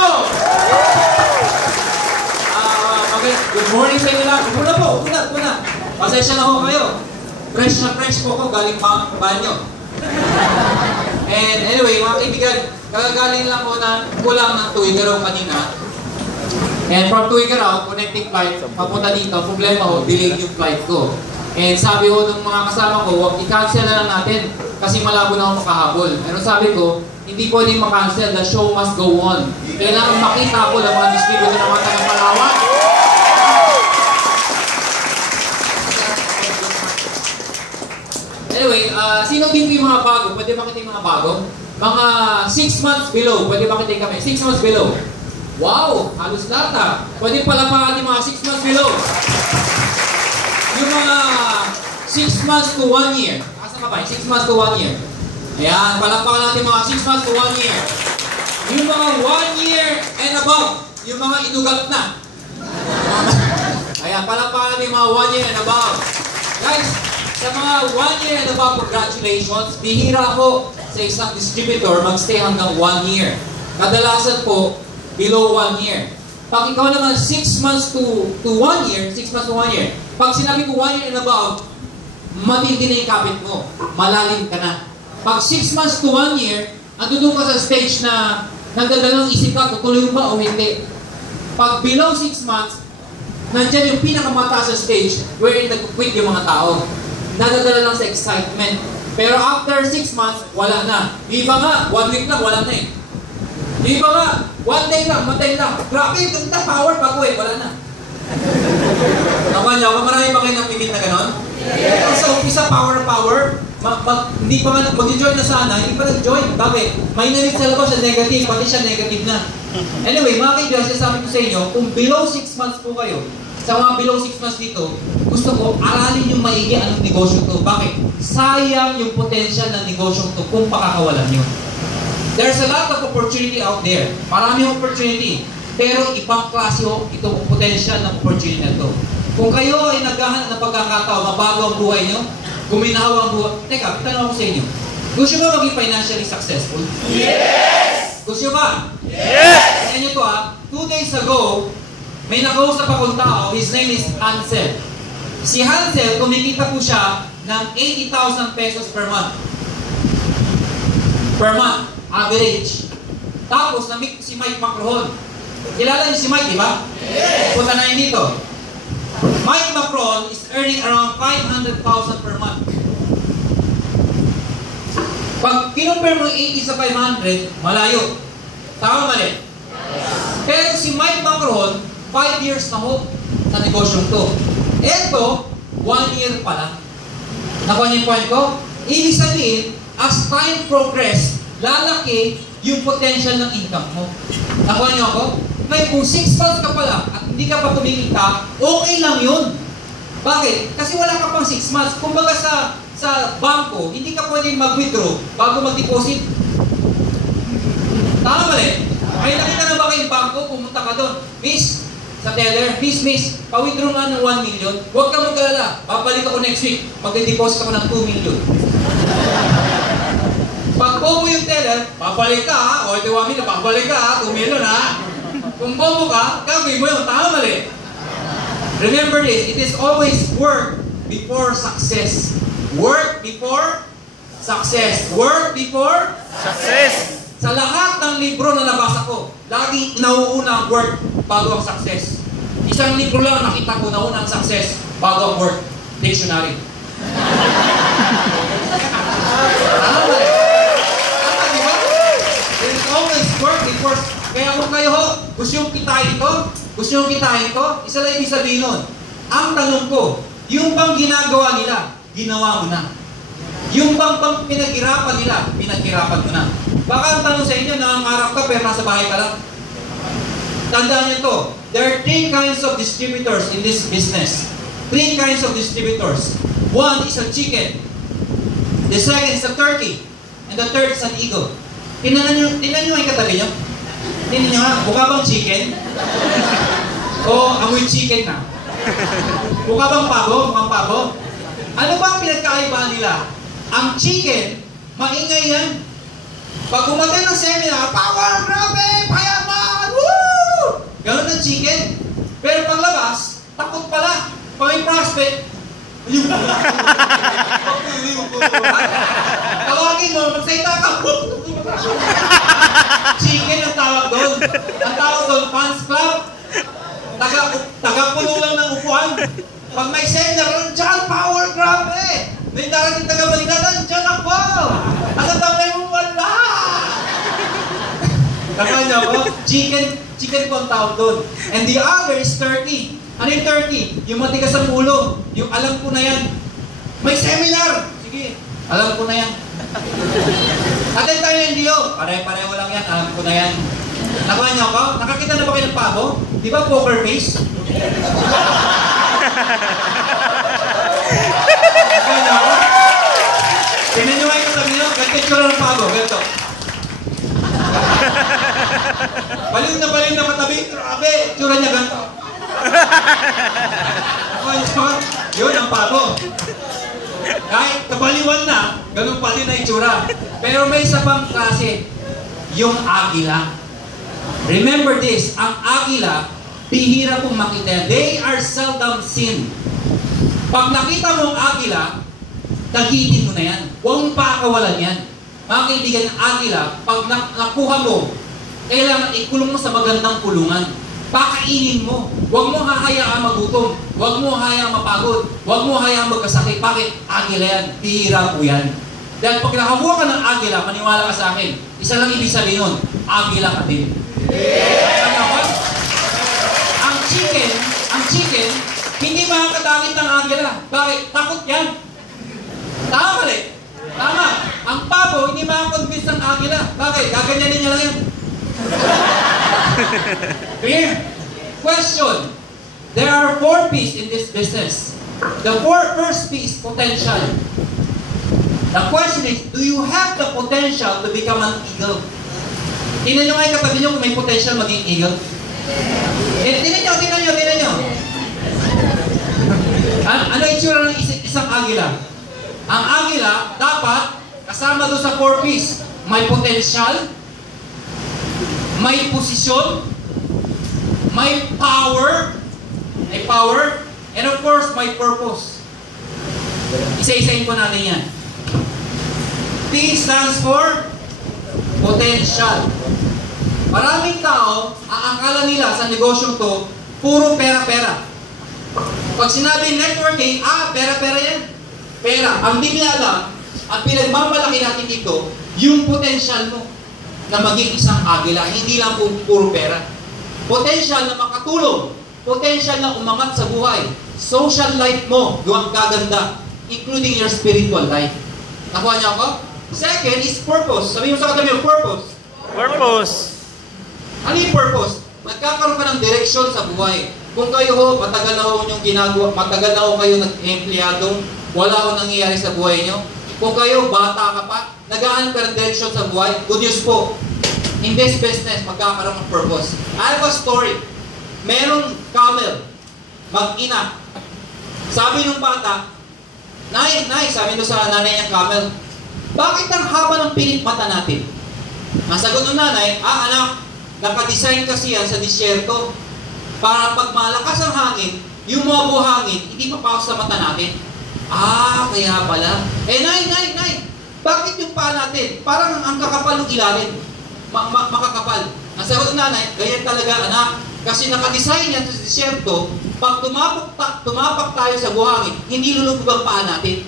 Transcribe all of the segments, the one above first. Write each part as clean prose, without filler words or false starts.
mo! Good morning sa inyo lahat. Una po, una. Pasensya na ho kayo. Fresh na fresh po ko, galing banyo. And anyway, mga kaibigan, kagagaling lang ko na kulang ng Tuigaraw kanina. And from Tuigaraw, connecting flight, papunta dito, problema ho, delayed yung flight ko. And sabi ho ng mga kasama ko, i-cancel na lang natin kasi malabo na ako makahabol. Pero sabi ko, hindi pwedeng makancel, the show must go on. Kailangan makita ko ng mga distributor ng mga taga-Palawan. Anyway, sino din yung mga bago? Pwede makita yung mga bago? Mga 6 months below. Pwede makita kami. 6 months below. Wow! Halos lahat ha. Pwede palapakan yung mga 6 months below. Yung mga 6 months to 1 year. Asa ka ba? 6 months to 1 year. Ayan, palapakan natin mga 6 months to 1 year. Yung mga 1 year and above. Yung mga inugat na. Ayan, palapakan natin mga 1 year and above. Guys, sa mga 1 year and above, congratulations. Bihira po sa isang distributor magstay hanggang 1 year. Kadalasan po, below 1 year. Pag ikaw naman 6 months to 1 year, 6 months to 1 year, pag sinabi ko 1 year and above, matindi na yung kapit mo. Malalim ka na. Pag 6 months to 1 year, andun ka sa stage na nagdadalang isip ka, tutuloy ba o hindi. Pag below 6 months, nandyan yung pinakamataas sa stage wherein nag-quit yung mga tao. Nadadala lang sa excitement. Pero after 6 months, wala na. Iba nga, 1 week lang, wala na eh. Iba nga, 1 day lang, matay lang. Grabe, ganda, power, bago eh, wala na. Naman niyo, marami pa kayo namimit na ganon? Yes. Sa umpisa, power, hindi pa nga, mag-enjoy na sana, hindi pa nag-join. Bakit? May namit sa labas, siya negative, pati siya negative na. Anyway, mga kaibigan, sasabi ko sa inyo, kung below 6 months po kayo, sa mga below 6 months dito, gusto ko, aralin yung maigi anong negosyo to. Bakit? Sayang yung potential ng negosyo to kung pakakawalan nyo. There's a lot of opportunity out there. Maraming opportunity. Pero ibang klase itong potential ng opportunity na to. Kung kayo ay naghahanap ng pagkakataon, mabago ang buhay nyo, guminawa ang buhay. Teka, tanong ako sa inyo. Gusto ba maging financially successful? Yes! Gusto ba? Yes! Tingnan nyo to 2 days ago, may nakausap akong tao, his name is Hansel. Si Hansel, kumikita po siya ng 80,000 pesos per month. Per month, average. Tapos, namik si Mike Macron. Kilala niyo si Mike, di ba? Yes! Punta na yun dito. Mike Macron is earning around 500,000 per month. Pag kinumpare mo 80 sa 500, malayo. Tama mali? Yes. Pero si Mike Macron, 5 years na ho sa negosyong to. Ito, 1 year pa lang. Nakuha niyo yung point ko? Ibig sabihin, as time progress, lalaki yung potential ng income mo. Nakuha niyo ako? Ngayon, kung 6 months ka pa lang at hindi ka pa kumikita, okay lang yun. Bakit? Kasi wala ka pang 6 months. Kumbaga sa bangko, hindi ka pwedeng mag-withdraw bago mag-deposit. Tama ba rin? May nakita na ba kayong bangko? Pumunta ka doon. Miss, sa teller, miss, pa-withdraw nga ng 1 million. Huwag ka mag-alala. Babalik ako next week. Mag-deposit ako ng 2 million. Pag bobo yung teller, babalik ka ha. O, ito 1 million, babalik ka ha. 2 million ha. Kung bobo ka, gagawin mo yun. Tama mali. Remember this, it is always work before success. Work before success. Work before Success! Sa lahat ng libro na nabasa ko, lagi nauuna ang work bago ang success. Isang libro lang nakita ko, nauna ang success bago ang work. Dictionary. Tama ba? Tama, di ba? There is always work before. Kaya kung kayo gusto yung kitain ko, isa lang ibig sabihin nun. Ang tanong ko, yung bang ginagawa nila, ginawa mo na. Yung bang pinaghirapan nila, pinaghirapan mo na. Baka ang tanong sa inyo, nangangarap ka pero nasa bahay ka lang. Tandaan niyo to, there are 3 kinds of distributors in this business. 3 kinds of distributors. One is a chicken. The second is a turkey. And the third is an eagle. Tingnan niyo yung katabi niyo. Tingnan niyo ha, mukha bang chicken? O amoy chicken na? Mukha bang pabo? Mukhang pabo? Ano ba ang pinagkaibahan nila? Ang chicken, maingay yan. Pag umatay ng seminar, power, grabe, payaman, husband, yung tawagin mo, magsalita ka. Chicken ang tawag doon. Ang tawag doon, fans club. Tagapulo lang ng upuan. Pag may seminar, nandiyan, power, grabe. May darating taga-balita, nandiyan ako. At ang tamay mo, wala. Nakanya ko, chicken po ang tawag doon. And the other is 30. Ano yung 30? Yung matigas ang ulo. Yung alam ko na yan. May seminar. Sige, alam ko na yan. Attend tayo ng NDO. Pare-pareho lang yan. Alam ko na yan. Nakuha niyo ako? Nakakita na ba kayo ng pabo? Di ba poker face? Nakuha niyo ako? Tingnan niyo kayo sabi niyo, ganito yung tsura ng pabo. Ganito. Baliw na katabi. Grabe, tsura niya ganito. Nakuha niyo ako? Yun ang pabo. Kahit kabaliwan na, ganun pa din na itsura. Pero may isa pang klase, yung agila. Remember this, ang agila, bihira pong makita. They are seldom seen. Pag nakita mo ang agila, tagitin mo na yan. Huwag mong pakakawalan yan. Mga kaibigan, ang agila, pag nakuha mo, kailangan ikulong mo sa magandang kulungan. Pakainin mo. Huwag mo hahayaan magutom. Huwag mo hahayaan mapagod. Huwag mo hahayaan magkasakit. Bakit? Agila yan. Bihira po yan. Dahil pag nakakuha ka ng agila, maniwala ka sa akin, isa lang ibig sabihin nun, agila ka din. Ang chicken, hindi makakadakit ng agila. Bakit? Takot yan. Tama mali. Tama. Ang pabo, hindi makakonvince ng agila. Bakit? Gaganyanin niya lang yan. Clear? Question. There are 4 P's in this business. The first P is potential. The question is, do you have the potential to become an eagle? Tingnan nyo nga katabi nyo kung may potential maging eagle. Tingnan nyo. Ano yung itsura ng isang agila? Ang agila, dapat, kasama doon sa 4 P's, may potential, may posisyon, may power, and of course, may purpose. Isa-isahin po natin yan. P stands for potential. Maraming tao, aakala nila sa negosyong to, puro pera-pera. Pag sinabi networking, pera-pera yan. Pera. Ang di nila alam, ang pinagmamalaki natin dito, yung potential mo na maging isang agila, hindi lang puro pera. Potential na makatulong, potential na umangat sa buhay, social life mo, gaganda, including your spiritual life. Nakuha niyo ako? Second is purpose. Sabihin mo sa katabi yung purpose. Purpose. Ano yung purpose? Magkakaroon ka ng direksyon sa buhay. Kung kayo ho, matagal na ho yung ginagawa, matagal na ho kayo nag-empleyado, wala ho nangyayari sa buhay nyo. Kung kayo, bata ka pa, nag-aanap ka ng direksyon sa buhay, good news po. In this business, magkakaroon ng purpose. I have a story. Merong camel, mag-ina. Sabi ng bata, Nay, sabi doon sa nanay niyang camel, bakit ang haba ng pilit mata natin? Ang sagot ng nanay, anak, nakadesign kasi yan sa disyerto para pag malakas ang hangin, yung mga buhangin, hindi papasok sa mata natin. Kaya pala. Nay, bakit yung paa natin? Parang ang kakapal ng ilalim. Makakapal. Ang sagot ng nanay, ganyan talaga anak. Kasi nakadesign yan sa disyerto, pag tumapak tayo sa buhangin, hindi lulubog ang paa natin.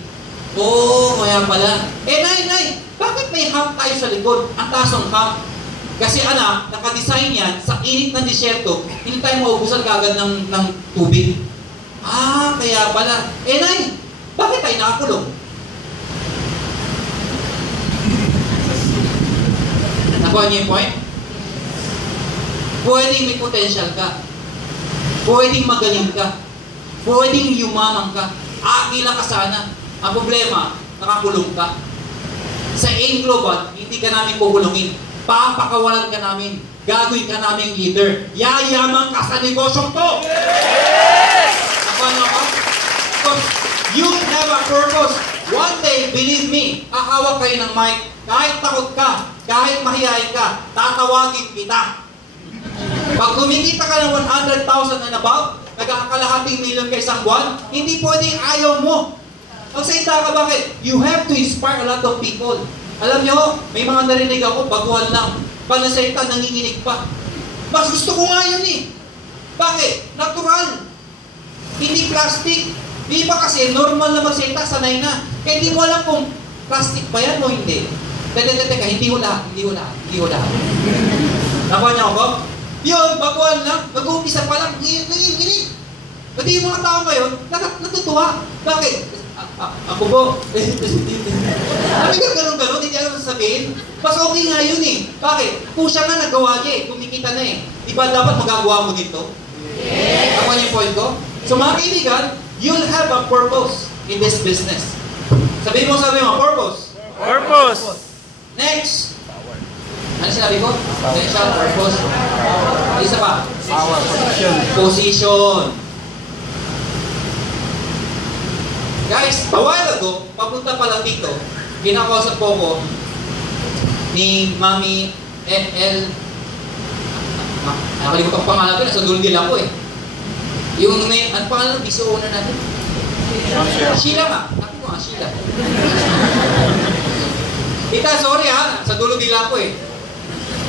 Kaya pala. Nay, bakit may hump tayo sa likod? Ang taas ng hump. Kasi anak, nakadesign yan sa init ng disyerto, hindi tayo maubusan kagad ng tubig. Kaya pala. Nay, bakit tayo nakakulong? Nakuha niyo yung point? Pwedeng may potential ka. Pwedeng magaling ka. Pwedeng yumaman ka. Agila ka sana. Ang problema, nakakulong ka. Sa AIM Global, hindi ka namin kukulungin. Papakawalan ka namin. Gagawin ka namin leader. Yayaman ka sa negosyong to! Yes! Because you have a purpose. One day, believe me, hahawak kayo ng mic. Kahit takot ka, kahit mahihayin ka, tatawagin kita. Pag kumikita ka ng 100,000 and above, nagkakalahating milyon ka isang buwan, hindi pwedeng ayaw mo. Magsalita ka, bakit? You have to inspire a lot of people. Alam nyo, may mga narinig ako, baguhan lang. Panasayta, nanginginig pa. Mas gusto ko nga yun eh. Bakit? Natural. Hindi plastic. Di ba kasi normal na magsalita, sanay na. Kaya hindi mo alam kung plastic ba yan o hindi. Teka, hindi ko lahat. Nakuha niyo ako? Yun, baguhan lang. Nag-uumpisa pa lang, nanginginig. Pati yung mga tao ngayon, natutuwa. Bakit? Ako po. Sabi ka ganun-ganun, hindi alam sasabihin. Mas okay nga yun eh. Bakit? Kung siya nga nagawa niya eh, kumikita na eh. Di ba dapat magagawa mo dito? Yes! Ako yung point ko? So mga kaibigan, you'll have a purpose in this business. Sabi mo, purpose. Purpose. Next. Ano sinabi ko? Potential, purpose. Isa pa. Power, Position. Guys, a while ago, papunta pa lang dito, kinakausap po ko ni Mami L. Nakalimutan ko pangalan ko, nasa dulo nila ko eh. Yung, ano pangalan ng BCO owner natin? Sheila nga. Ako ko nga, Sheila. Tita, sorry ha, sa dulo nila ko eh.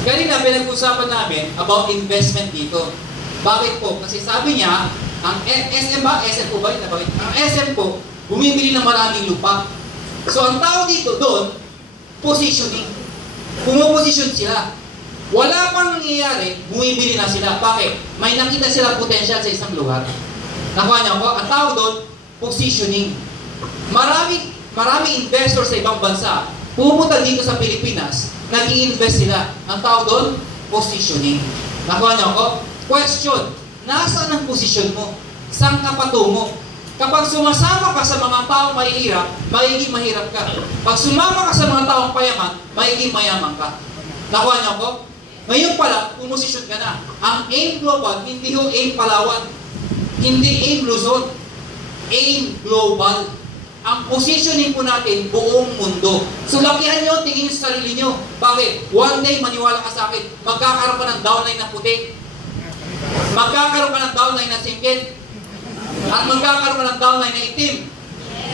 Kanina pinag-usapan namin about investment dito. Bakit po? Kasi sabi niya, ang SM ba? SM po ba? Ang SM po, bumibili ng maraming lupa. So ang tao dito doon, positioning. Pumoposisyon sila. Wala pang nangyayari, bumibili na sila. Bakit? May nakita sila potential sa isang lugar. Nakuha niyo ako? Ang tao doon, positioning. Maraming investors sa ibang bansa, pumunta dito sa Pilipinas, nag-i-invest sila. Ang tao doon, positioning. Nakuha niyo ako? Question, nasaan ang posisyon mo? Saan ka patungo? Kapag sumasama ka sa mga taong mahihirap, magiging mahirap ka. Pag sumama ka sa mga taong payaman, magiging mayaman ka. Nakuha niyo ako? Ngayon pala, pumosisyon ka na. Ang aim global, hindi ho aim Palawan. Hindi aim Luzon. Aim global. Ang positioning po natin, buong mundo. So lakihan nyo, tingin nyo sa sarili nyo. Bakit? One day, maniwala ka sa akin, magkakaroon ka ng downline na puti. Magkakaroon ka ng downline na singkit. At magkakaroon ka ng downline na itim.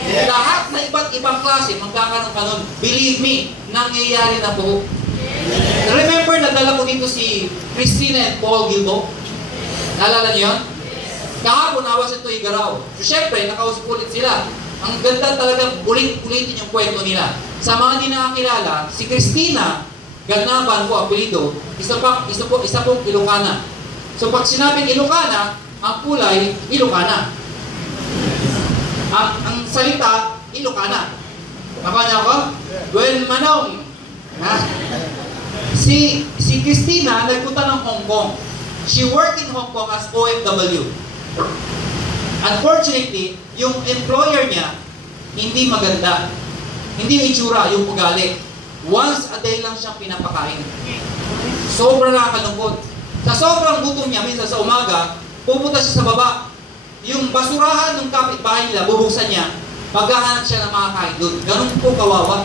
Yeah. Lahat na iba't ibang klase, magkakaroon ka nun. Believe me, nangyayari na po. Yeah. Remember, nadala ko dito si Christina and Paul Gilbo. Naalala niyo yun? Kahapon, awas ito Igaraw. So, syempre, nakausap ulit sila. Ang ganda talaga, ulit-ulitin yung kwento nila. Sa mga hindi nakakilala, si Christina, Ganaban po, apelido, isa pong Ilocana. So, pag sinabing Ilocana, ang kulay, Ilocana. Ang salita, Ilocana. Nakuha niyo ako? Well, Manong. Si Christina, nagpunta ng Hong Kong. She worked in Hong Kong as OFW. Unfortunately, yung employer niya, hindi maganda. Hindi yung itsura, yung ugali. Once a day lang siyang pinapakain. Sobrang nakakalungkot. Sa sobrang gutom niya, minsan sa umaga, pupunta siya sa baba. Yung basurahan ng kapitbahay nila, bubuksan niya, maghahanap siya ng makakain doon. Ganun po kawawa.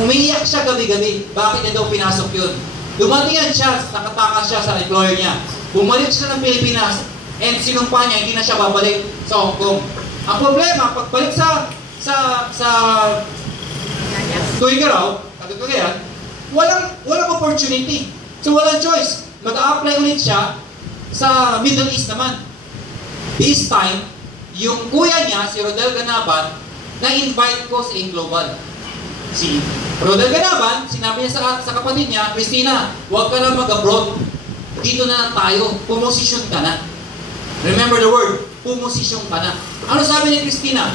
Umiiyak siya gabi-gabi. Bakit niya daw pinasok yun? Dumatingan siya, nakatakas siya sa employer niya. Bumalik siya ng Pilipinas, and sinumpa niya, hindi na siya babalik sa Hong Kong. Ang problema, pagbalik sa Tuigaraw, Cagayan, walang opportunity. So walang choice. Mag-a-apply ulit siya sa Middle East naman. This time, yung kuya niya, si Rodel Ganaban, na-invite ko sa AIM Global. Si Rodel Ganaban, sinabi niya sa kapatid niya, Christina, huwag ka na mag-abroad. Dito na lang tayo. Pumosisyon ka na. Remember the word, pumosisyon ka na. Ano sabi ni Christina?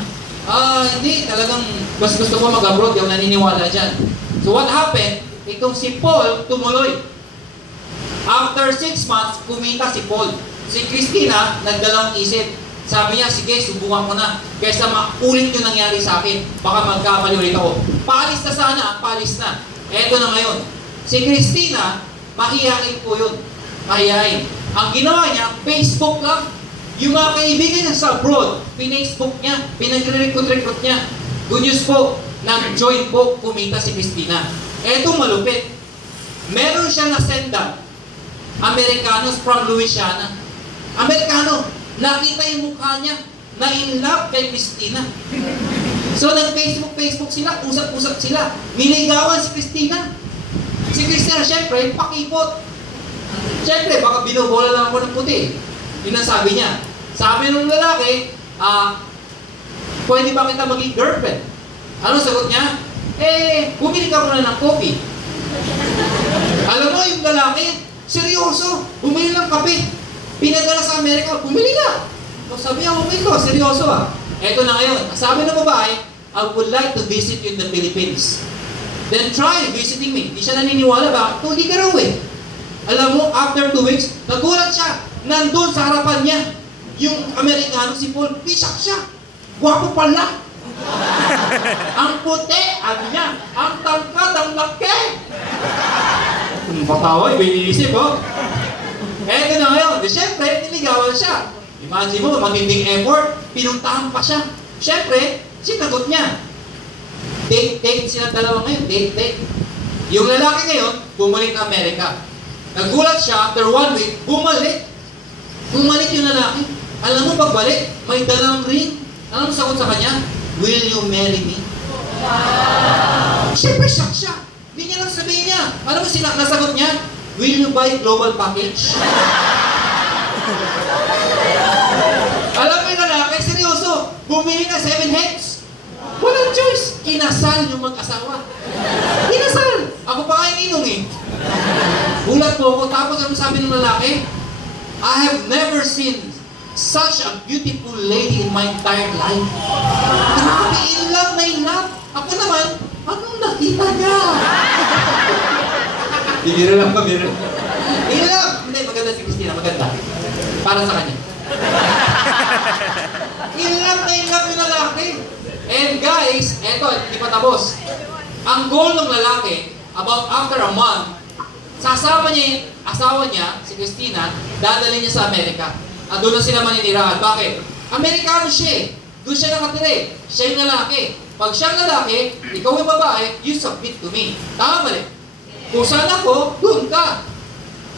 Hindi, talagang mas gusto ko mag-abroad, yung naniniwala dyan. So what happened? Itong si Paul tumuloy. After 6 months, kumita si Paul. Si Christina, nagdalawang isip. Sabi niya, sige, subukan ko na. Kaysa maulit yung nangyari sa akin, baka magkamali ulit ako. Paalis na sana, paalis na. Eto na ngayon. Si Christina, mahihain po yun. Mahihain. Ang ginawa niya, Facebook lang. Yung mga kaibigan niya sa abroad, pin-Facebook niya, pinag-recruit niya. Good news po, nag-join po, kumita si Christina. Eto malupit. Meron siya na-sendan, Americanos from Louisiana. Amerikano. Nakita yung mukha niya, na in love kay Christina. So nag-Facebook sila, usap-usap sila. Niligawan si Christina. Si Christina, syempre, pakipot. Syempre, baka binubola lang ako ng puti. Yun ang sabi niya. Sabi ng lalaki, pwede ba kita maging girlfriend? Anong sagot niya? Bumili ka muna ng coffee. Alam mo, yung lalaki, seryoso, bumili ng kape. Pinadala sa Amerika, bumili ka. So, sabi niya, okay ko, seryoso ah. Eto na ngayon. Sabi ng babae, I would like to visit you in the Philippines. Then try visiting me. Di siya naniniwala ba? Hindi ka raw eh. Alam mo, after 2 weeks, nagulat siya. Nandun sa harapan niya, yung Amerikano si Paul, pisak siya. Gwapo pala. Ang puti, ano niya, ang tangkad, ang laki. Pataway, biniisip oh. Eto na ngayon, di syempre, niligawan siya. Imagine mo, matinding effort, pinuntahan pa siya. Syempre, sinagot niya. Date sila dalawa ngayon, date. Yung lalaki ngayon, bumalik na Amerika. Nagulat siya, after 1 week, bumalik. Bumalik yung lalaki. Alam mo, pagbalik, may dalang ring. Alam mo sagot sa kanya? Will you marry me? Wow! Siyempre, shock siya. Hindi niya lang sabihin niya. Alam mo, nasagot niya? Will you buy global package? Alam mo yung lalaki, seryoso. Bumili na 7 heads. Walang choice. Kinasal yung mag-asawa. Kinasal. Ako pa nga ininong eh. Gulat po ako. Tapos ano sabi ng lalaki? I have never seen such a beautiful lady in my entire life. Grabe, in love na in love. Ako naman, anong nakita niya? Bibira lang pa, bibira. In love. Hindi, maganda si Christina. Maganda. Para sa kanya. In love na in love yung lalaki. And guys, eto, hindi pa tapos. Ang goal ng lalaki, about after a month, sasama niya yung asawa niya, si Christina, dadalhin niya sa Amerika. At doon na sila maninirahan. Bakit? Amerikano siya eh. Doon siya nakatira. Siya yung lalaki. Pag siya yung lalaki, ikaw yung babae, you submit to me. Tama ba rin? Kung saan ako, doon ka.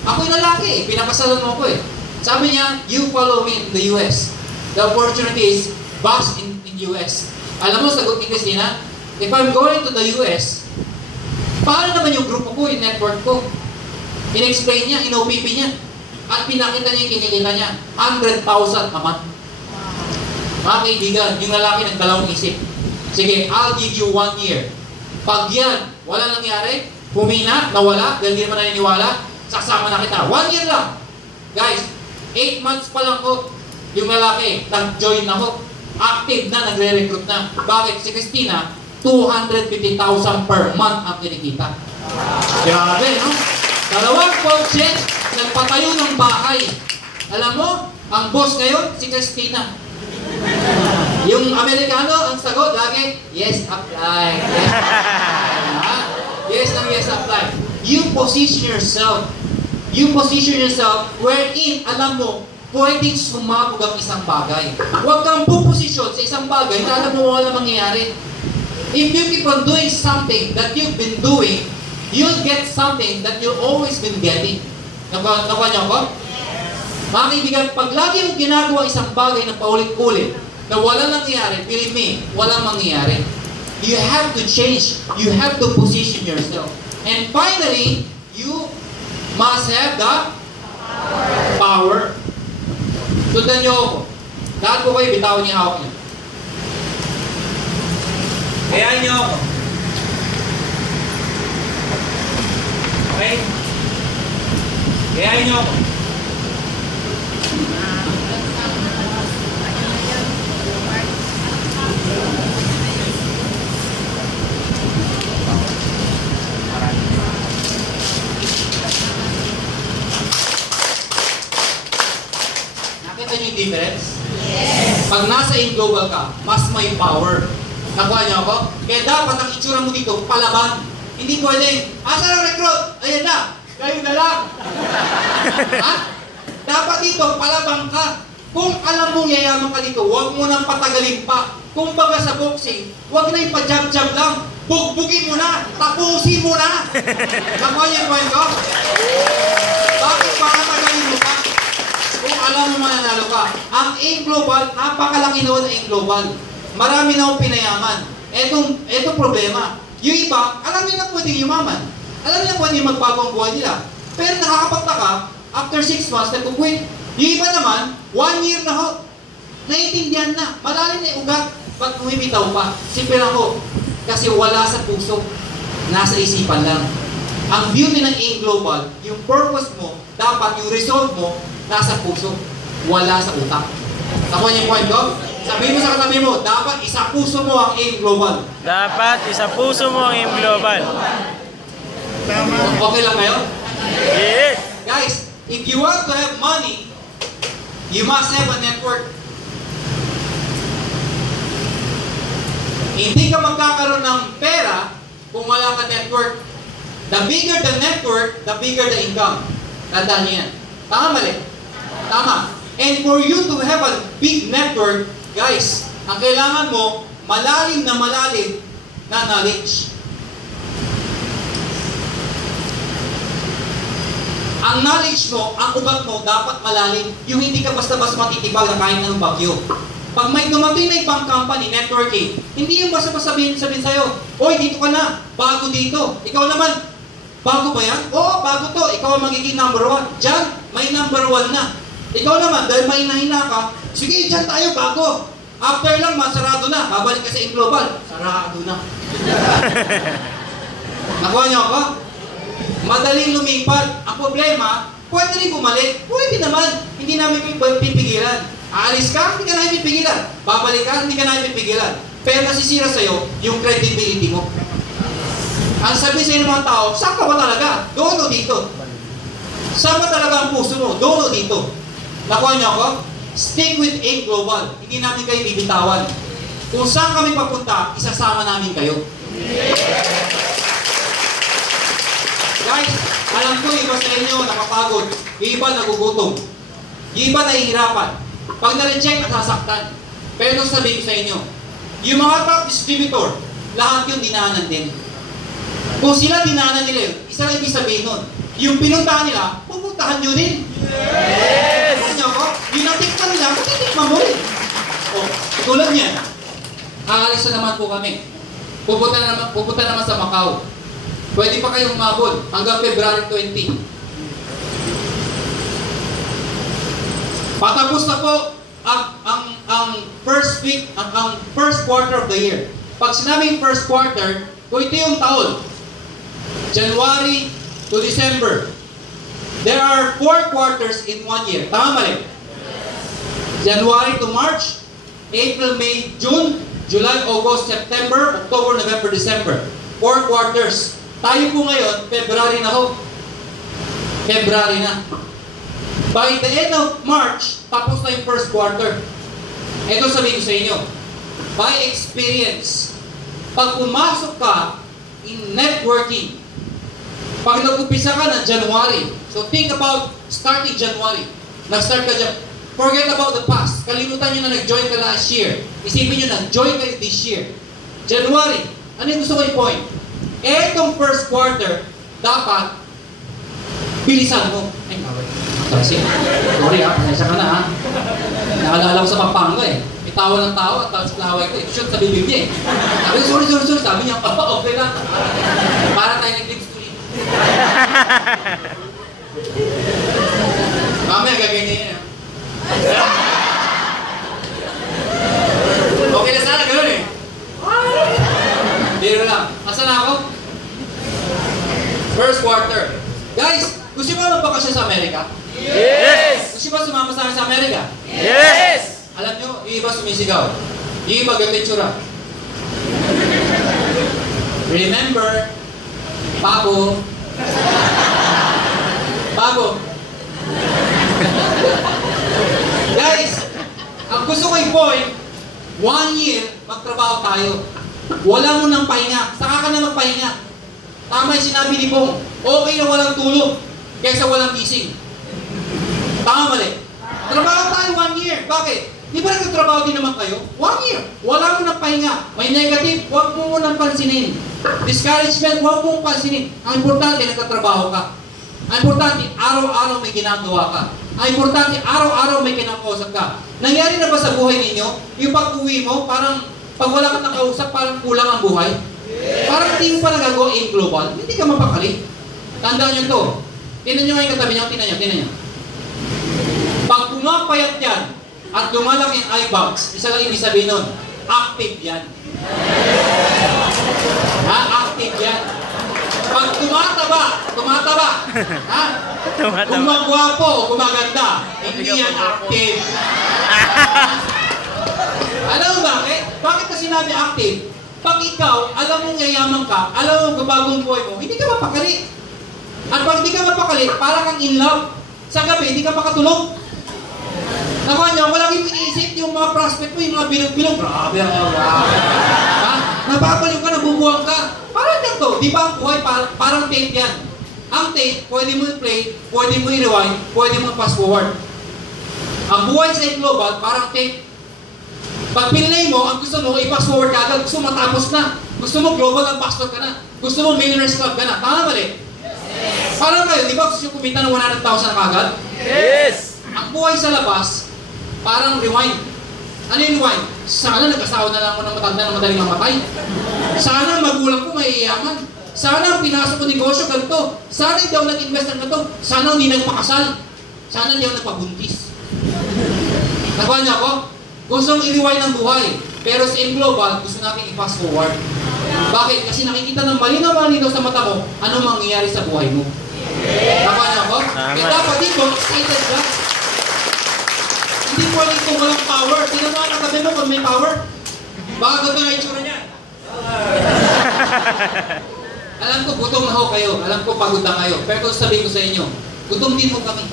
Ako yung lalaki eh. Pinakasalan mo ko eh. Sabi niya, you follow me in the US. The opportunity is vast in US. Alam mo, sagot ni Christina, if I'm going to the US, paano naman yung grupo ko, yung network ko? In-explain niya, in-OPP niya. At pinakita niya yung kinikita niya. 100,000 a month. Mga kaibigan, yung lalaki nagdalawang isip. Sige, I'll give you 1 year. Pag yan, wala nangyari, humina, nawala, dahil hindi naman naniniwala, sasama na kita. 1 year lang. Guys, 8 months pa lang ko, yung lalaki, nag-join na ko. Active na, nagre-recruit na. Bakit? Si Christina, 250,000 per month ang kinikita. Grabe, no? 2 coaches, nagpatayo ng bahay. Alam mo, ang boss ngayon, si Christina. Yung Amerikano, ang sagot, lagi, yes, apply. Yes, apply. Yes, apply. You position yourself. You position yourself wherein, alam mo, pwedeng sumabog ang isang bagay. Huwag kang puposisyon sa isang bagay na alam mo wala mangyayari. If you keep on doing something that you've been doing, you'll get something that you've always been getting. Nakuha niyo ako? Mga kaibigan, pag lagi mong ginagawa isang bagay na paulit-ulit, na walang nangyayari, believe me, walang mangyayari. You have to change. You have to position yourself. And finally, you must have the power. Sundan niyo ako. Lahat ko kayo, bitawan niyo hawak niyo. Kayaan niyo ako. Okay? Kayaan niyo ako. Nakita niyo yung difference? Yes! Pag nasa in-global ka, mas may power. Nakuha niyo ako? Kaya dapat ang itsura mo dito, palaban. Hindi pwede. Asa ang recruit? Ayan na. Kayo na lang. Ha? Dapat dito, palabang ka. Kung alam mo yayaman ka dito, huwag mo nang patagalin pa. Kung baga sa boxing, huwag na ipa-jab-jab lang. Bugbugin mo na. Tapusin mo na. Nakuha niyo yung point ko? Bakit patagalin mo pa? Kung alam mo mananalo ka. Ang A Global, napakalaki naman ng A Global. Marami na akong pinayaman. Etong problema. Yung iba, alam nila pwedeng yumaman. Alam nila pwedeng magbago ang buhay nila. Pero nakakapagtaka, after 6 months, nag-quit. Yung iba naman, 1 year na ho. Naiintindihan na. Malalim na yung ugat. Ba't humimitaw pa? Simple ako. Kasi wala sa puso. Nasa isipan lang. Ang beauty ng A Global, yung purpose mo, dapat yung result mo, nasa puso. Wala sa utak. Tama niyo yung point ko? Sabihin mo sa katabi mo, dapat isa puso mo ang A Global. Dapat isa puso mo ang AIM Global. Okay lang kayo? Yes! Guys, if you want to have money, you must have a network. Hindi ka magkakaroon ng pera kung wala ka network. The bigger the network, the bigger the income. Tandaan niyo yan. Tama mali? Tama. And for you to have a big network, guys, ang kailangan mo, malalim na knowledge. Ang knowledge mo, ang ugat mo, dapat malalim. Yung hindi ka basta-basta matitibag na kahit ng bagyo. Pag may dumating na ibang company, networking, hindi yung basta-basta sabihin sa'yo, oy, dito ka na, bago dito. Ikaw naman, bago ba yan? Oo, bago to. Ikaw ang magiging number 1. Diyan, may number 1 na. Ikaw naman, dahil may nahina ka, sige, diyan tayo, bago. After lang, masarado na. Babalik ka sa AIM Global. Sarado na. Nakuha niyo ako? Madaling lumipat. Ang problema, pwede rin bumalik. Pwede naman. Hindi namin pipigilan. Aalis ka, hindi ka namin pipigilan. Babalik ka, hindi ka namin pipigilan. Pero nasisira sa'yo yung credibility mo. Ang sabi sa'yo ng mga tao, saan ka ba talaga? Doon o dito? Saan ba talaga ang puso mo? Doon o dito? Nakuha niyo ako? Stick with AIM Global. Hindi namin kayo bibitawan. Kung saan kami papunta, isasama namin kayo. Guys, alam ko iba sa inyo nakapagod. Yung iba nagugutom. Yung iba nahihirapan. Pag na-reject, nasasaktan. Pero sabihin ko sa inyo, yung mga top distributor, lahat yung dinanan din. Kung sila dinanan nila yun, isa lang ibig sabihin nun, yung pinuntahan nila, pupuntahan nyo din. Yes! Ano ko? Yung natikman nila, patitikman mo rin. O, tulad niyan, aalis na naman po kami. Pupunta naman sa Macau. Pwede pa kayong umabot hanggang February 20. Patapos na po ang first week, ang first quarter of the year. Pag sinabing first quarter, kung ito yung taon, January to December. There are 4 quarters in 1 year. Tama mali? January to March, April, May, June, July, August, September, October, November, December. 4 quarters. Tayo po ngayon, February na ho. February na. By the end of March, tapos na yung first quarter. Ito sabihin ko sa inyo. By experience, pag pumasok ka in networking, pag nag-upisa ka ng January, so think about starting January. Nag-start ka dyan. Forget about the past. Kalimutan nyo na nag-join ka last year. Isipin nyo na, join kayo this year. January. Ano yung gusto ko i-point? Etong first quarter, dapat bilisan mo. Ay, kasi, sorry ha, pasensya ka na ha. Nakalala ko sa Pampanga eh. May tawa ng tawa at tapos laway ko eh. Shoot sa bibig niya eh. Sabi ko, sorry. Sabi niya, okay lang. Para tayo nag-lips to lips. Mamaya gaganyan niya. Okay na sana, gano'n eh. Biro lang. Asan na ako? First quarter. Guys, gusto mo magbakasyon sa Amerika? Yes! Gusto mo sumama sa akin sa Amerika? Yes! Alam nyo, yung iba sumisigaw. Yung iba ganito tsura. Remember, Pabo. Guys, ang gusto ko i-point, 1 year, magtrabaho tayo. Wala mo nang pahinga. Saka ka na magpahinga. Tama yung sinabi ni Bong. Okay na walang tulog kaysa walang gising. Tama mali. Trabaho tayo 1 year. Bakit? Di ba nagtatrabaho din naman kayo? 1 year. Wala mo nang pahinga. May negative, huwag mo nang pansinin. Discouragement, huwag mong pansinin. Ang importante, nagtatrabaho ka. Ang importante, araw-araw may ginagawa ka. Ang importante, araw-araw may kinakausap ka. Nangyari na ba sa buhay ninyo? Yung pag-uwi mo, parang pag wala kang nakausap, parang kulang ang buhay? Parang hindi mo pa nagagawa in global. Hindi ka mapakali. Tandaan nyo to. Tinan nyo ngayon katabi nyo. Tinan nyo. Pag pumapayat yan at lumalaki ang eye bags, isa lang ibig sabihin nun, active yan. Ha? Active yan. Pag tumataba, ha? Gumagwapo, gumaganda, hindi yan active. Alam mo bakit? Bakit ka sinabi active? Pag ikaw, alam mong yayaman ka, alam mong bagong buhay mo, hindi ka mapakali. At pag hindi ka mapakali, parang kang in love. Sa gabi, hindi ka makatulog. Nakuha niyo, wala kang iniisip yung mga prospect mo, yung mga bilog-bilog. Grabe ang ha? Napapaliw ka, nabubuwang ka. Parang ganito, di ba ang buhay parang tape yan? Ang tape, pwede mo i-play, pwede mo i-rewind, pwede mo fast forward. Ang buhay sa global, parang tape. Pag pinlay mo, ang gusto mo, i-fast forward ka agad, gusto mo matapos na. Gusto mo global ang pastor ka na. Gusto mo millionaires club ka na. Tama mali? Parang kayo, di ba gusto nyo kumita ng 100,000 na kagad? Yes! Ang buhay sa labas, parang rewind. Ano yung rewind? Sana nag-asawa na lang ako ng matanda na madaling mamatay. Sana ang magulang ko maiyaman. Sana ang pinasok ko negosyo ganito. Sana hindi ako nag-invest ng ganito. Sana hindi nagpakasal. Sana hindi ako nagpabuntis. Nakuha niyo ako? Gusto nang i-rewind ang buhay. Pero sa global, gusto natin i-fast forward. Bakit? Kasi nakikita ng malinaw sa mata mo, ano mangyayari sa buhay mo. Nakuha niyo ako? Kaya dapat dito, excited ka. Hindi mo alam kung walang power. Tingnan mo ang tabi mo kung may power. Baka ganito na itsura niya. Alam ko, gutom na ho kayo. Alam ko, pagod na kayo. Pero kung sabihin ko sa inyo, gutom din mo kami.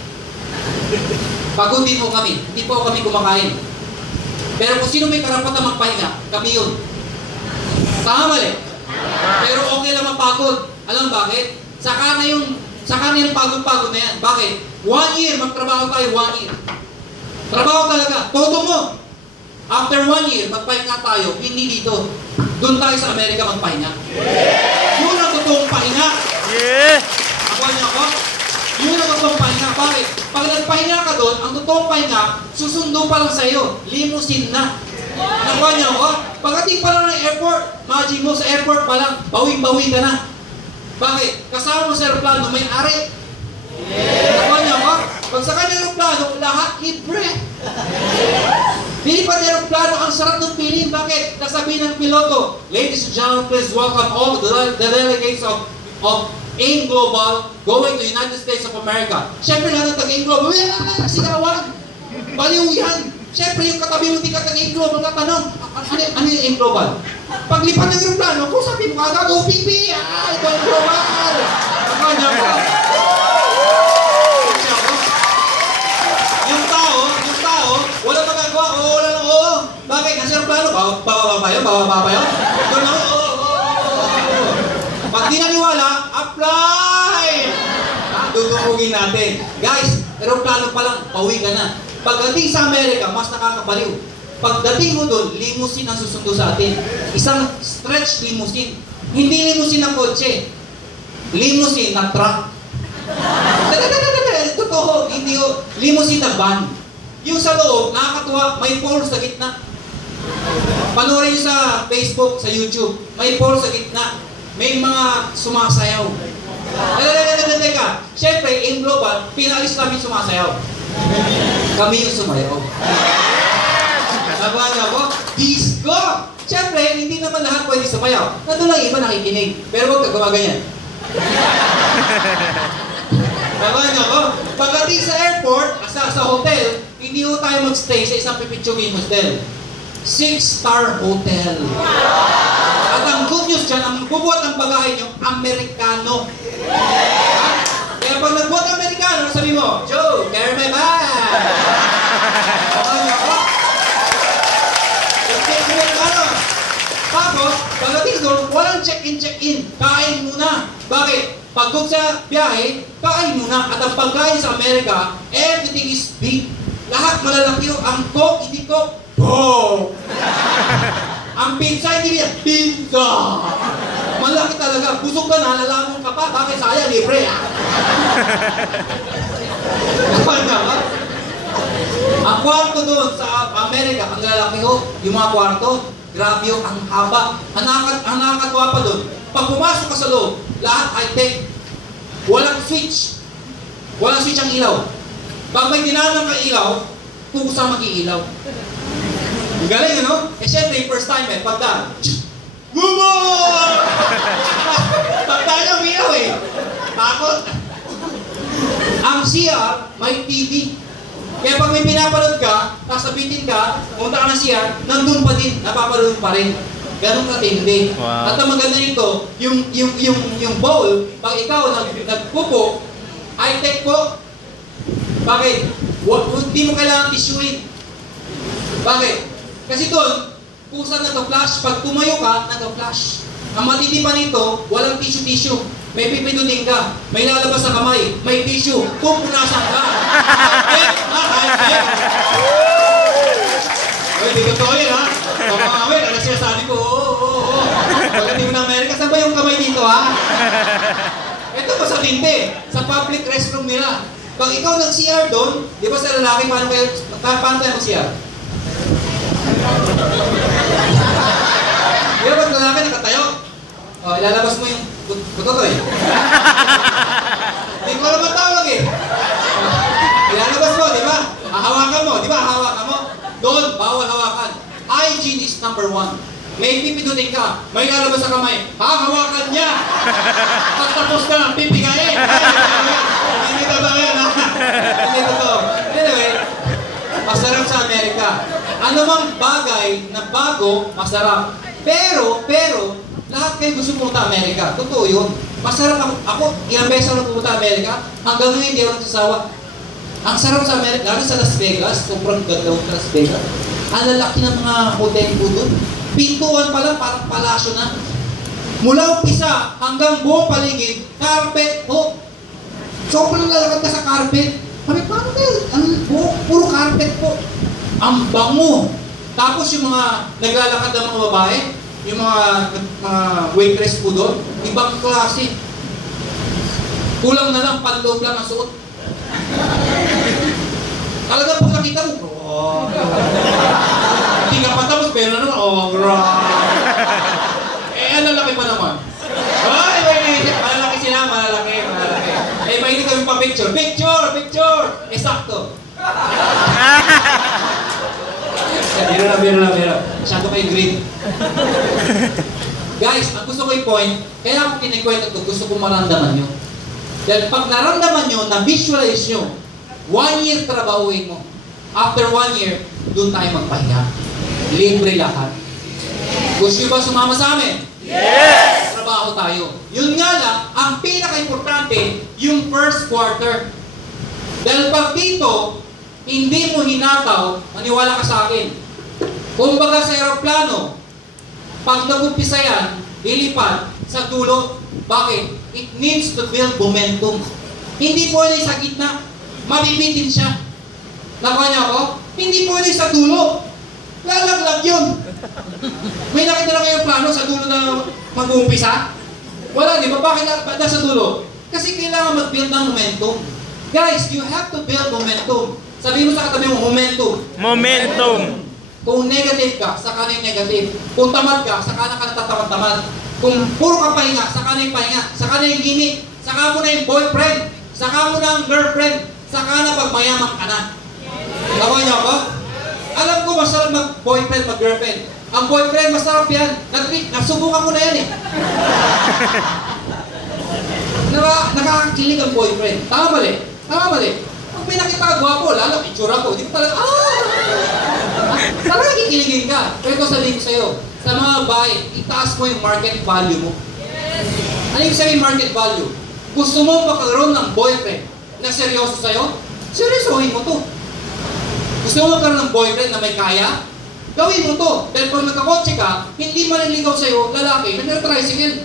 Pagod din mo kami. Hindi po kami kumakain. Pero kung sino may karapatan magpahinga, kami yun. Tama mali. Pero okay lang mapagod. Alam bakit? Saka na yung pagod-pagod na yan. Bakit? 1 year, magtrabaho tayo 1 year. Trabaho talaga. Todo mo. After 1 year, magpahinga tayo. Hindi dito. Doon tayo sa Amerika magpahinga. Yun ang totoong pahinga. Yeah! Nakuha niyo ako? Yun ang totoong pahinga. Bakit? Pag nagpahinga ka doon, ang totoong pahinga, susundo pa lang sa'yo. Limousine na. Nakuha niyo ako? Pagdating pa lang ng airport, imagine mo sa airport pa lang, bawing-bawi ka na. Bakit? Kasama mo sa aeroplano, may ari. Nakuha niyo ako? Pag sa kanya aeroplano, lahat libre. Lilipat aeroplano, ang sarap ng feeling. Bakit? Nasabihin ng piloto, ladies and gentlemen, please welcome all the delegates of AIM Global going to United States of America. Siyempre lahat ng taga-AIM Global, sigawan. Baliw yan. Siyempre yung katabi mo, di ka taga-AIM Global, tatanong, ano yung AIM Global? Paglipat ng aeroplano, kung sabi mo agad, OPP, ito yung global. Nakuha niyo ako? Yung tao, wala magagawa, wala lang, oo. Bakit? Kasi aeroplano, bababa ba yun? Doon lang, oo. Pag di naniwala, apply! Dudukugin natin. Guys, aeroplano pa lang, pauwi ka na. Pagdating sa Amerika, mas nakakabaliw. Pagdating mo doon, limousine ang susundo sa atin. Isang stretch limousine. Hindi limousine na kotse. Limousine na truck. Totoo, hindi o. Limousine na van. Yung sa loob, nakakatuwa, may pole sa gitna. Panoorin nyo sa Facebook, sa YouTube. May pole sa gitna. May mga sumasayaw. Teka, syempre, in global, pinalis namin sumasayaw. Kami yung sumayaw. Nakuha niyo ako? Disco! Syempre, hindi naman lahat pwede sumayaw. Nandun lang iba nakikinig. Pero huwag ka gumaganyan. Nakuha niyo ako? Pagdating sa airport, sa hotel, hindi ho tayo mag-stay sa isang pipitsugin hostel. 6-star hotel. At ang good news dyan, ang bubuhat ng bagahe nyo, Amerikano. Kaya pag nagbuhat Amerikano, sabi mo, Joe, carry my bag. Nakuha niyo ako? Tapos, pagdating doon, walang check-in. Kain muna. Bakit? Pagod sa biyahe, kain muna. At ang pagkain sa Amerika, everything is big. Lahat malalaki yun. Ang Coke, hindi Coke. Coke! Ang pizza, hindi niya. Pizza! Malaki talaga. Busog ka na, lalamon ka pa. Bakit? Sayang, libre ah. Kapal na ba? Ang kwarto doon sa Amerika, ang lalaki ho, yung mga kwarto, grabe ho, ang haba. Ang nakakatuwa pa doon, pag pumasok ka sa loob, lahat high-tech. Walang switch. Walang switch ang ilaw. Pag may dinamang ka ilaw, kung saan mag-iilaw. Galing, ano? Eh, syempre, yung first time pagdaan. Gumon! Pagdaan niya umilaw Takot. Ang CR, may TV. Kaya pag may pinapanood ka, tapos nabitin ka, pumunta ka ng CR, nandun pa din, napapanood pa rin. Ganun katindi. Wow. At ang maganda nito, yung bowl, pag ikaw nagpupo, high-tech po. Bakit? Hindi mo kailangan tissuein. Bakit? Kasi doon, kung saan nag-flash, pag tumayo ka, nag-flash. Ang matindi pa nito, walang tissue. May pipindutin ka, may lalabas sa kamay, may tissue, kung punasan ka. High-tech! Uy, di totoo yun, ha? Pagkakawin, ano sinasabi ko, oo. Pagdating mo ng Amerika, saan ba yung kamay dito, ha? Ito pa sa tinte, sa public restroom nila. Pag ikaw nag-CR doon, di ba sa lalaki, paano tayo mag-CR? Di ba pag lalaki nakatayo? O, ilalabas mo yung butotoy. Hindi ko naman tawag Ilalabas mo, di ba? Hahawakan mo, di ba? Hahawakan mo. Doon, bawal hawakan. Hygiene is number 1. May pipidutin ka, may lalabas sa kamay, hahawakan niya. Pagtapos ka ng pipigain. Hindi totoo yan, ha? Hindi totoo. Anyway, masarap sa Amerika. Anumang bagay na bago, masarap. Pero, lahat kayo gusto pumunta Amerika. Totoo yun. Masarap ako ilang beses ako pumunta Amerika, hanggang ngayon hindi ako nagsasawa. Ang sarap sa Amerika, lalo sa Las Vegas, sobrang ganda sa Las Vegas. Ang lalaki ng mga hotel po doon. Pintuan pa lang, parang palasyo na. Mula umpisa hanggang buong paligid, carpet po. Sobrang lalakad ka sa carpet. Sabi, paano kayo? Puro carpet po. Ang bango. Tapos yung mga naglalakad ng mga babae, yung mga waitress po doon, ibang klase. Kulang na lang, panloob lang ang suot. Talagang pag nakita mo, hindi ka patapos, pero naman, ano laki pa naman? Ay, malalaki sila, malalaki. Eh, may hindi kami pa picture. Picture! Sakto. Biro na. Masyado kayo green. Guys, ang gusto ko i-point, kaya ako kinikwento ito, gusto ko maramdaman nyo. Dahil pag naramdaman nyo, na-visualize nyo, 1 year trabahuin mo. After 1 year, doon tayo magpahinga. Libre lahat. Gusto nyo ba sumama sa amin? Yes! Trabaho tayo. Yun nga lang, ang pinaka-importante, yung first quarter. Dahil pag dito, hindi mo hinataw, maniwala ka sa akin. Kumbaga sa aeroplano, pag nag-umpisa yan, lilipad sa dulo. Bakit? It needs to build momentum. Hindi pwede sa gitna. Mabibitin siya. Nakuha niyo ako? Hindi pwede sa dulo. Lalaglag yun. May nakita na kayo plano sa dulo na mag-uumpisa? Wala, di ba? Bakit nasa dulo? Kasi kailangan mag-build ng momentum. Guys, you have to build momentum. Sabi mo sa katabi mo, momentum. Kung negative ka, saka na yung negative. Kung tamad ka, saka na ka natatamad-tamad. Kung puro ka pahinga, saka na yung pahinga. Saka na yung gimmick. Saka mo na yung boyfriend. Saka mo na ang girlfriend. Saka na pag mayaman ka na. Nakuha niyo ako? Alam ko masarap mag-boyfriend, mag-girlfriend. Ang boyfriend, masarap yan. Nasubukan ko na yan Nakakakilig ang boyfriend. Tama mali. Pag may nakita ka gwapo, lalo, itsura ko. Hindi ko talaga, talaga kikiligin ka. Pero ito sabihin ko sa'yo, sa mga babae, itaas mo yung market value mo. Ano yung sabihin market value? Gusto mo magkaroon ng boyfriend na seryoso sa'yo? Seryosohin mo to. Gusto mo magkaroon ng boyfriend na may kaya? Gawin mo to. Dahil pag nagkakotse ka, hindi maniligaw sa'yo, lalaki, nag-tricycle.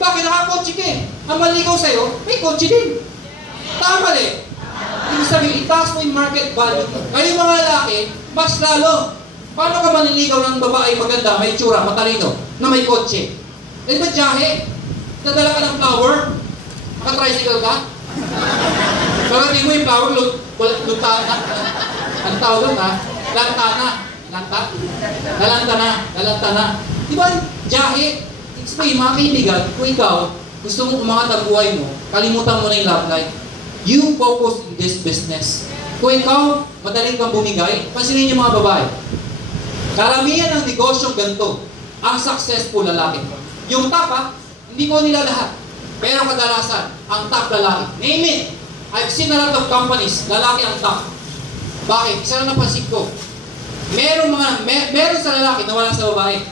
Bakit nakakotse ka Ang maniligaw sa'yo, may kotse din. Tama Ibig sabihin, itaas mo yung market value. Kayo mga lalaki, mas lalo. Paano ka maniligaw ng babae maganda, may tsura, matalino, na may kotse? Eh, ba't jahe? Nadala ka ng flower? Maka-tricycle ka? Pagdating mo yung flower, lutana. Ang tawag doon ha? Lantana. Nalantana. Di ba? Jahe. Explain, mga kaibigan, kung ikaw, gusto mong umangat ang buhay mo, kalimutan mo na yung love life. You focus in this business. Kung ikaw, madaling kang bumigay, pansinin yung mga babae. Karamihan ng negosyong ganito, ang successful lalaki. Yung top ha, hindi ko nila lahat. Pero kadalasan, ang top lalaki. Name it. I've seen a lot of companies, lalaki ang top. Bakit? Isa na napansin ko. Meron sa lalaki na wala sa babae.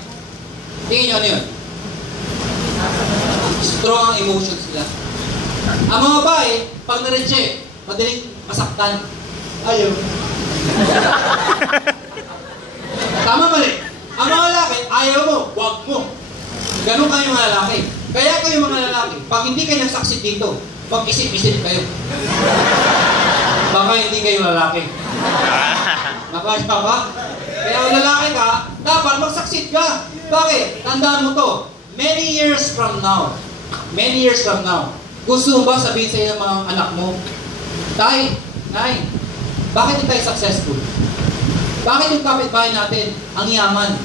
Tingin nyo ano yun? Strong ang emotions nila. Ang mga babae, pag na-reject, madaling masaktan. Ayaw. Tama mali. Ang mga lalaki, ayaw mo, wag mo. Ganun kayo mga lalaki. Kaya kayo mga lalaki, pag hindi kayo nagsucceed dito, mag-isip-isip kayo. Baka hindi kayo lalaki. Nakasya ba? Kaya kung lalaki ka, dapat mag-succeed ka. Bakit? Tandaan mo to. Many years from now, gusto mo ba sabihin sa iyo ng mga anak mo, Tay, Nay, bakit hindi tayo successful? Bakit yung kapitbahay natin, ang yaman,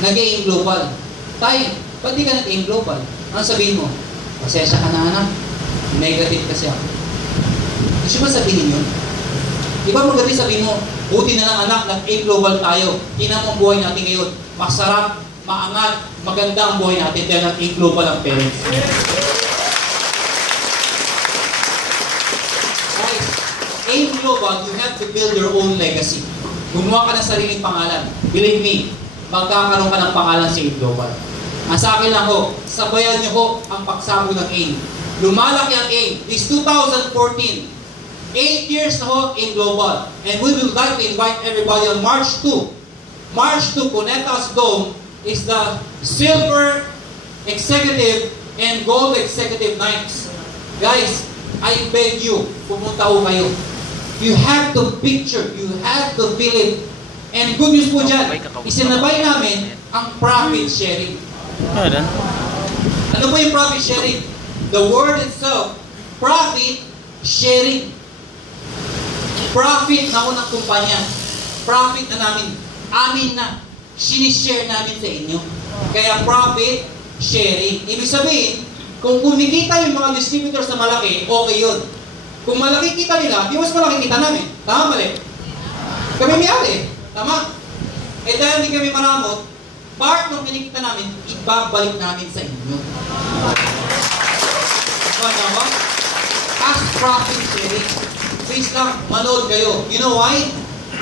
nag-aim global? Tay, ba't di ka nag-aim global? Ano sabihin mo? Pasensya ka na anak, negative kasi ako. Gusto ba sabihin yun? Di ba magabi sabihin mo, buti na lang anak, nag-aim global tayo. Tingnan mo ang buhay natin ngayon. Masarap, maangat, maganda ang buhay natin dahil nag-aim global ang parents. Guys, aim global, you have to build your own legacy. Gumawa ka ng sariling pangalan. Believe me, magkakaroon ka ng pangalan sa aim global. Ang sa akin lang ho, sabayan niyo ho ang pagsabog ng AIM. Lumalaki ang AIM. This 2014, 8 years na ho in global. And we would like to invite everybody on March 2. March 2, Cunetas Dome is the Silver Executive and Gold Executive Nights. Guys, I beg you, pumunta ho kayo. You have to picture, you have to feel it. And good news po dyan, isinabay namin ang profit sharing. Ano po yung profit sharing? The word itself, profit sharing. Profit na unang kumpanya. Profit na namin. Amin na. Sinishare namin sa inyo. Kaya profit sharing. Ibig sabihin, kung kumikita yung mga distributors na malaki, okay yun. Kung malaki kita nila, di mas malaki kita namin. Tama mali? Kami may-ari. Tama? Eh dahil hindi kami maramot, part ng kinikita namin, ibabalik namin sa inyo. Ano ba? As profit sharing. Please lang, manood kayo. You know why?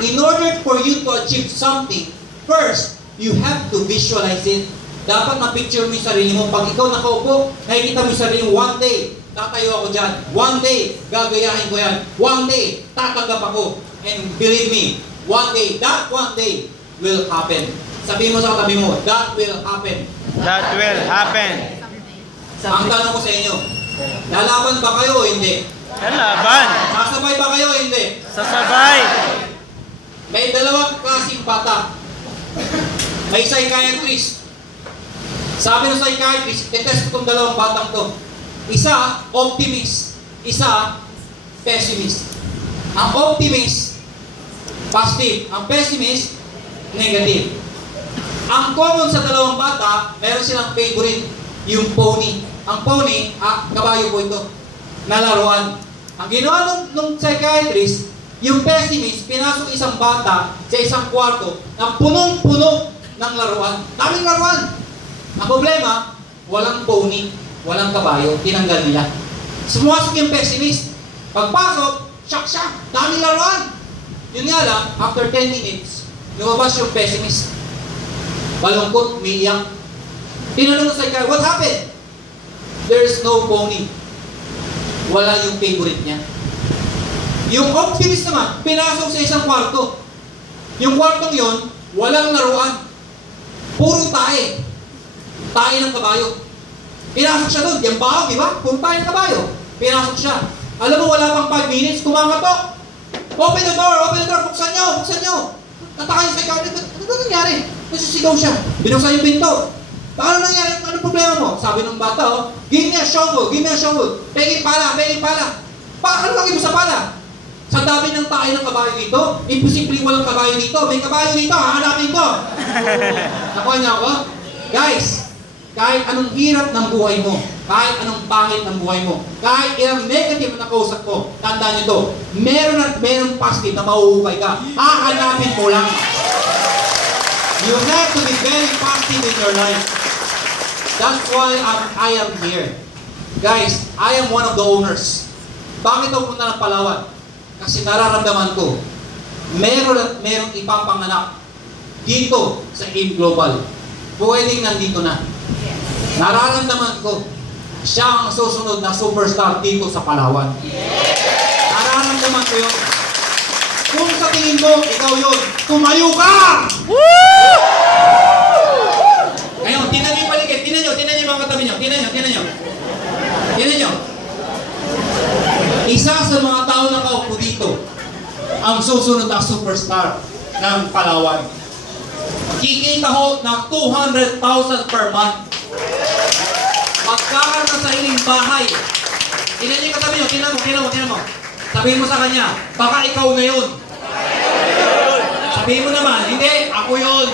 In order for you to achieve something, first, you have to visualize it. Dapat ma-picture mo yung sarili mo. Pag ikaw nakaupo, nakikita mo yung sarili mo, one day, tatayo ako dyan. One day, gagayahin ko yan. One day, tatanggap ako. And believe me, one day, that one day will happen. Sabihin mo sa katabi mo, that will happen. That will happen. Ang tanong ko sa inyo, lalaban ba kayo o hindi? Lalaban. Sasabay ba kayo o hindi? Sasabay. May dalawang klaseng bata. May psychiatrist. Sabi ng psychiatrist, tetest ko itong dalawang batang to. Isa, optimist. Isa, pessimist. Ang optimist, positive. Ang pessimist, negative. Ang common sa dalawang bata, meron silang favorite, yung pony. Ang pony, kabayo po ito, na laruan. Ang ginawa ng psychiatrist, yung pessimist, pinasok isang bata sa isang kwarto na punong-puno ng laruan. Daming laruan. Ang problema, walang pony, walang kabayo, tinanggal nila. Sumasok yung pessimist. Pagpasok, shock, daming laruan. Yun nga lang, after 10 minutes, lumabas yung pessimist. Balungkot, umiiyak. Tinanong sa psychiatrist, what happened? There's no pony. Wala yung favorite niya. Yung optimist naman, pinasok sa isang kwarto. Yung kwartong yon, walang laruan. Puro tae. Tae ng kabayo. Pinasok siya doon, yung bahaw, di ba? Puro tae ng kabayo. Pinasok siya. Alam mo, wala pang 5 minutes, kumakatok. Open the door, buksan nyo. Tataka yung psychiatrist, ano nangyari? Nasusigaw siya. Binuksan yung pinto. Paano nangyari? Ano problema mo? Sabi ng bata, give me a shovel. Pengin pala. Ano lagi mo sa pala? Sa dami ng tayo ng kabayo dito, imposibleng walang kabayo dito. May kabayo dito, hahanapin ko. Nakuha niya ako? Guys, kahit anong hirap ng buhay mo, kahit anong pangit ng buhay mo, kahit ilang negative na kausap ko, tandaan niyo to, meron at meron positive na mahuhukay ka. Hahanapin mo lang. You have to be very positive in your life. That's why I am here. Guys, I am one of the owners. Bakit ako punta ng Palawan? Kasi nararamdaman ko, meron at merong ipapanganak dito sa In Global. Pwedeng nandito na. Nararamdaman ko, siya ang susunod na superstar dito sa Palawan. Nararamdaman ko yun. Kung sa tingin mo, ikaw yun, tumayo ka! Ngayon, tinan niyo yung paligid. Tinan niyo yung mga katabi niyo. Tinan niyo. Isa sa mga tao na kaupo dito, ang susunod na superstar ng Palawan. Kikita ho ng 200,000 per month. Magkakaroon ng sariling bahay. Tinan niyo yung katabi niyo. Tinan mo. Sabihin mo sa kanya, baka ikaw na yun. Sabihin mo naman, hindi, ako yun.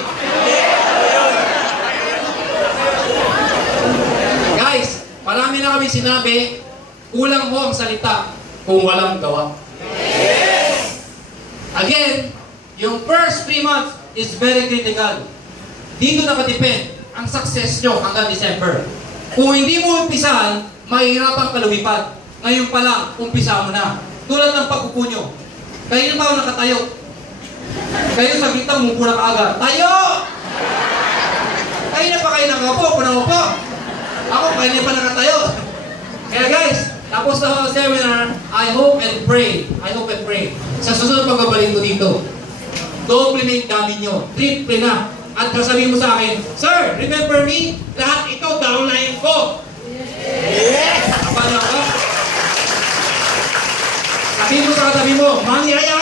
Guys, marami na kami sinabi, kulang ho ang salita kung walang gawa. Again, yung first 3 months is very critical. Dito nakadepend ang success nyo hanggang December. Kung hindi mo umpisahan, mahihirapan ka lumipad. Ngayon pa lang, umpisa mo na. Tulad ng pagkupo nyo. Kayo ba nakatayo? Kayo sa gitna, umupo na kaagad. Tayo! Kayo na pa kayo nakaupo, panaupo. Ako, kayo na pa nakatayo. Kaya guys, tapos na ang seminar, I hope and pray. Sa susunod pagbabalik ko dito, doble na yung gamit nyo. Triple na. At sasabihin mo sa akin, Sir, remember me? Lahat ito, downline ko. Yes! Paano ako? Sabihin mo sa katabi mo, mangyayari